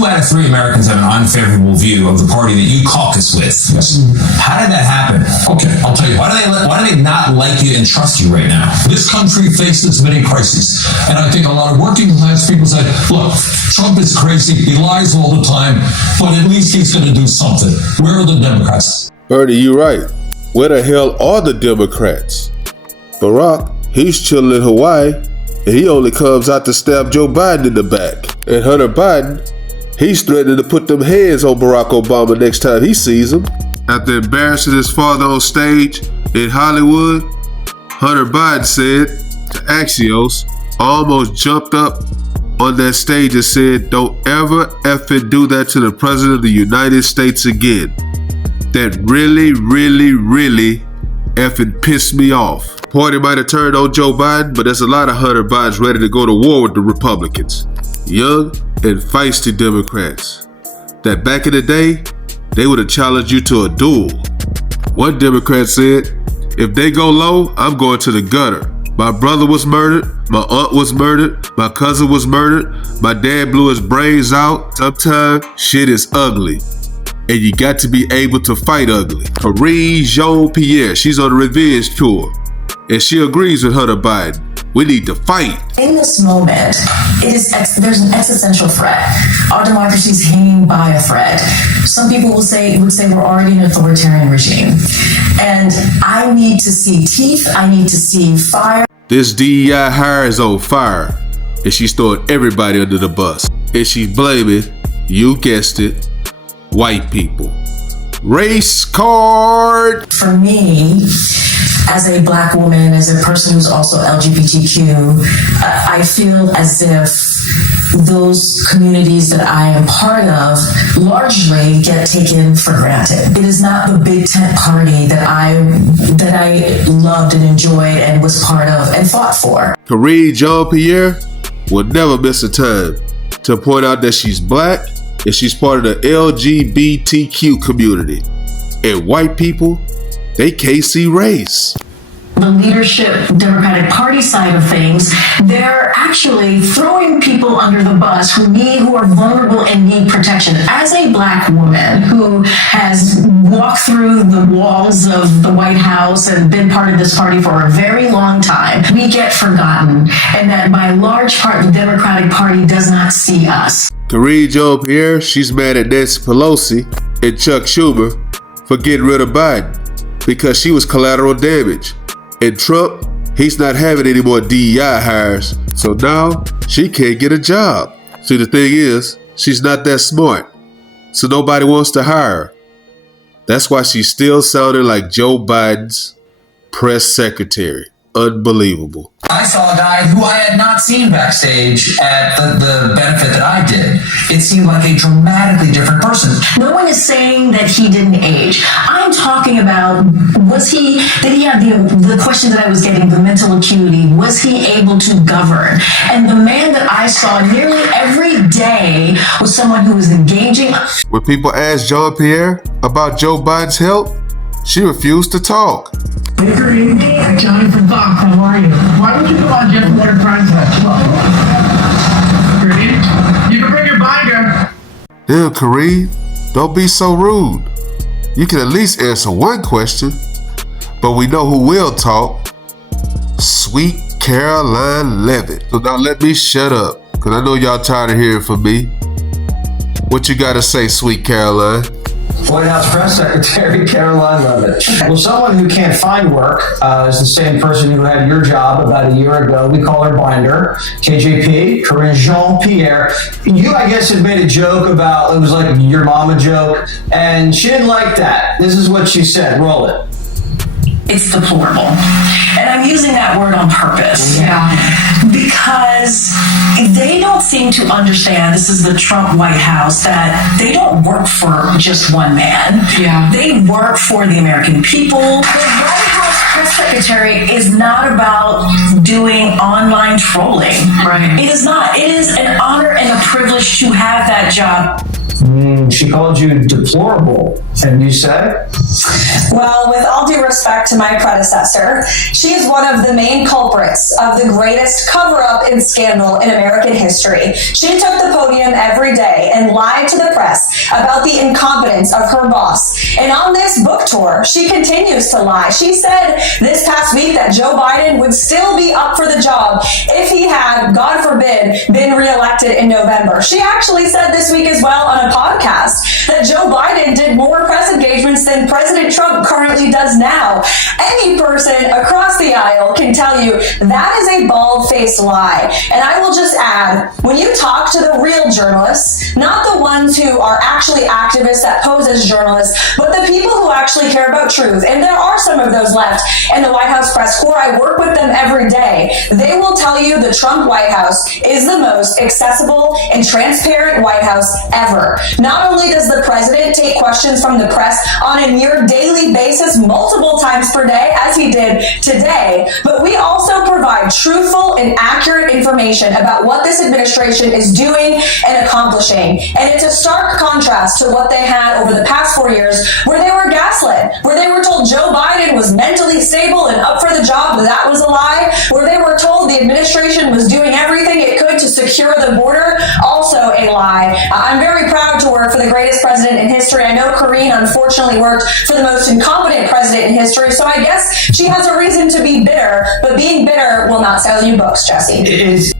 2 out of 3 Americans have an unfavorable view of the party that you caucus with. Yes. How did that happen? Okay, I'll tell you. Why do they not like you and trust you right now? This country faces many crises. And I think a lot of working class people say, look, Trump is crazy. He lies all the time, but at least he's going to do something. Where are the Democrats? Bernie, you're right. Where the hell are the Democrats? Barack, he's chilling in Hawaii, and he only comes out to stab Joe Biden in the back. And Hunter Biden, he's threatening to put them hands on Barack Obama next time he sees him. After embarrassing his father on stage in Hollywood, Hunter Biden said to Axios, almost jumped up on that stage and said, don't ever effing do that to the President of the United States again. That really, really, really effing pissed me off. Party might have turned on Joe Biden, but there's a lot of Hunter Bidens ready to go to war with the Republicans. Young and feisty Democrats that back in the day, they would have challenged you to a duel. One Democrat said, if they go low, I'm going to the gutter. My brother was murdered, my aunt was murdered, my cousin was murdered, my dad blew his brains out. Sometimes shit is ugly, and you got to be able to fight ugly. Karine Jean-Pierre, she's on a revenge tour, and she agrees with Hunter Biden. We need to fight. In this moment, there's an existential threat. Our democracy is hanging by a thread. Some people would say we're already an authoritarian regime. And I need to see teeth. I need to see fire. This DEI hire is on fire, and she's throwing everybody under the bus. And she's blaming, you guessed it, white people. Race card! For me, as a Black woman, as a person who's also LGBTQ, I feel as if those communities that I am part of largely get taken for granted. It is not the big tent party that I loved and enjoyed and was part of and fought for. Karine Jean-Pierre will never miss a time to point out that she's Black and she's part of the LGBTQ community. And white people, they can't see race. The leadership Democratic Party side of things, they're actually throwing people under the bus who are vulnerable and need protection. As a Black woman who has walked through the walls of the White House and been part of this party for a very long time, we get forgotten, and that by large part the Democratic Party does not see us. Karine Jean-Pierre, she's mad at Nancy Pelosi and Chuck Schumer for getting rid of Biden because she was collateral damage. And Trump, he's not having any more DEI hires, so now she can't get a job. See, the thing is, she's not that smart, so nobody wants to hire her. That's why she's still sounding like Joe Biden's press secretary. Unbelievable. I saw a guy who I had not seen backstage at the benefit that I did. It seemed like a dramatically different person. No one is saying that he didn't age. I'm talking about, did he have the question that I was getting, the mental acuity, was he able to govern? And the man that I saw nearly every day was someone who was engaging. When people asked Jean-Pierre about Joe Biden's health, she refused to talk. Hey, Karine. Hey, Johnny from Fox. How are you? Why don't you come on Jeff Enterprise Fest? Karine, you can bring your binder. Damn, Karine, don't be so rude. You can at least answer one question. But we know who will talk. Sweet Karoline Leavitt. So now let me shut up, because I know y'all tired of hearing from me. What you got to say, Sweet Karoline? White House Press Secretary Karoline Leavitt. Well, someone who can't find work is the same person who had your job about a year ago. We call her Binder, KJP, Karine Jean-Pierre. You, I guess, had made a joke about, it was like your mama joke, and she didn't like that. This is what she said. Roll it. It's deplorable. And I'm using that word on purpose. Yeah. Because they don't seem to understand, this is the Trump White House, that they don't work for just one man. Yeah. They work for the American people. The White House press secretary is not about doing online trolling. Right. It is not. It is an honor and a privilege to have that job. She called you deplorable, and you said? Well, with all due respect to my predecessor, she is one of the main culprits of the greatest cover-up and scandal in American history. She took the podium every day and lied to the press about the incompetence of her boss. And on this book tour, she continues to lie. She said this past week that Joe Biden would still be up for the job if he had, God forbid, been reelected in November. She actually said this week as well on a podcast that Joe Biden did more press engagements than President Trump currently does now. Any person across the aisle can tell you that is a bald-faced lie. And I will just add, when you talk to the real journalists, not the ones who are actually activists that pose as journalists, but the people who actually care about truth, and there are some of those left in the White House press corps. I work with them every day. They will tell you the Trump White House is the most accessible and transparent White House ever. Not only does the president take questions from the press on a near daily basis, multiple times per day, as he did today, but we also provide truthful and accurate information about what this administration is doing and accomplishing. And it's a stark contrast to what they had over the past 4 years, where they were gaslit, where they were told Joe Biden was mentally stable and up for the job, but that was a lie, where they were told the administration was doing everything it could to secure the border, also a lie. I'm very proud to work for the greatest president in history. I know Karine unfortunately worked for the most incompetent president in history, so I guess she has a reason to be bitter, but being bitter will not sell you books, Jesse.